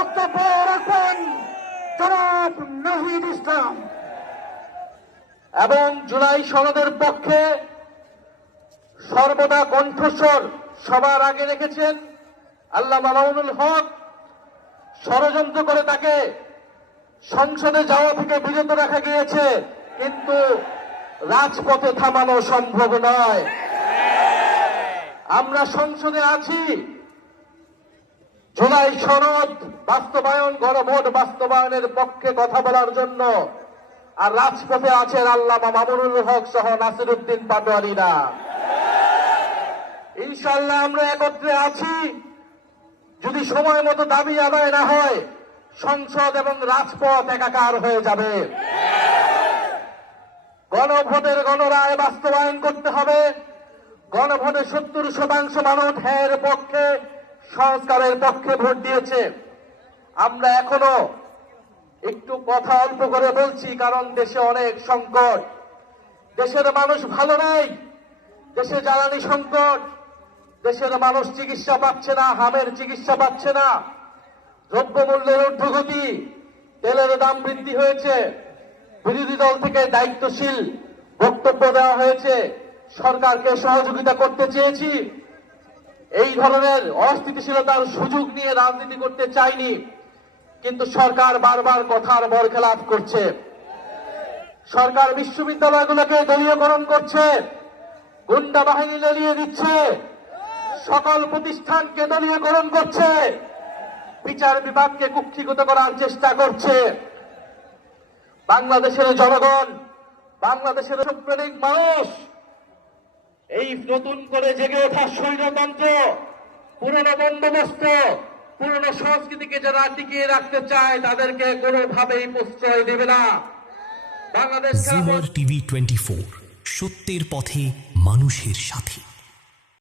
বক্তব্য রাখবেন জনাব নাহিদ ইসলাম। এবং জুলাই সনদের পক্ষে সর্বদা কণ্ঠস্বর সবার আগে রেখেছেন আল্লামা মামুনুল হক। ষড়যন্ত্র করে তাকে সংসদে যাওয়া থেকে বিরত রাখা গিয়েছে, কিন্তু রাজপথে থামানো সম্ভব নয়। আমরা সংসদে আছি জুলাই সনদ বাস্তবায়ন, গণভোট বাস্তবায়নের পক্ষে কথা বলার জন্য, আর রাজপথে আছেন আল্লামা মামুনুল হক সহ নাসিরউদ্দিন পাটোয়ারিরা। ইনশাআল্লাহ আমরা একত্রে আছি। যদি সময় মতো দাবি আদায় না হয়, সংসদ এবং রাজপথ একাকার হয়ে যাবে। গণভোটের গণরায় বাস্তবায়ন করতে হবে। গণভোটে 70% মানুষ হ্যাঁ পক্ষে, সংস্কারের পক্ষে ভোট দিয়েছে। আমরা এখনো একটু কথা অল্প করে বলছি, কারণ দেশে অনেক সংকট, দেশের মানুষ ভালো নাই, দেশে জ্বালানি সংকট, দেশের মানুষ চিকিৎসা পাচ্ছে না, হামের চিকিৎসা পাচ্ছে না, দ্রব্যমূল্যের ঊর্ধ্বগতি, তেলের দাম বৃদ্ধি হয়েছে। বিরোধী দল থেকে দায়িত্বশীল বক্তব্য দেওয়া হয়েছে, সরকারকে সহযোগিতা করতে চেয়েছি। এই ধরনের অস্থিতিশীলতার সুযোগ নিয়ে রাজনীতি করতে চাইনি, কিন্তু সরকার বারবার কথার বরখেলাপ করছে। সরকার বিশ্ববিদ্যালয়গুলোকে দলীয়করণ করছে, গুন্ডা বাহিনী লেলিয়ে দিচ্ছে, সকল প্রতিষ্ঠানকে দলীয়করণ করছে, বিচার বিভাগকে কুক্ষিগত করার চেষ্টা করছে। বাংলাদেশের জনগণ, বাংলাদেশের দেশপ্রেমিক মানুষ এই নতুন করে জেগে ওঠা স্বৈরতন্ত্র, পুরনো বন্দোবস্ত, পুরনো সংস্কৃতিকে যারা টিকিয়ে রাখতে চায় তাদেরকে কোনোভাবেই প্রশ্রয় দেবে না। বাংলাদেশ জুমার টিভি 24, সত্যের পথে মানুষের সাথে।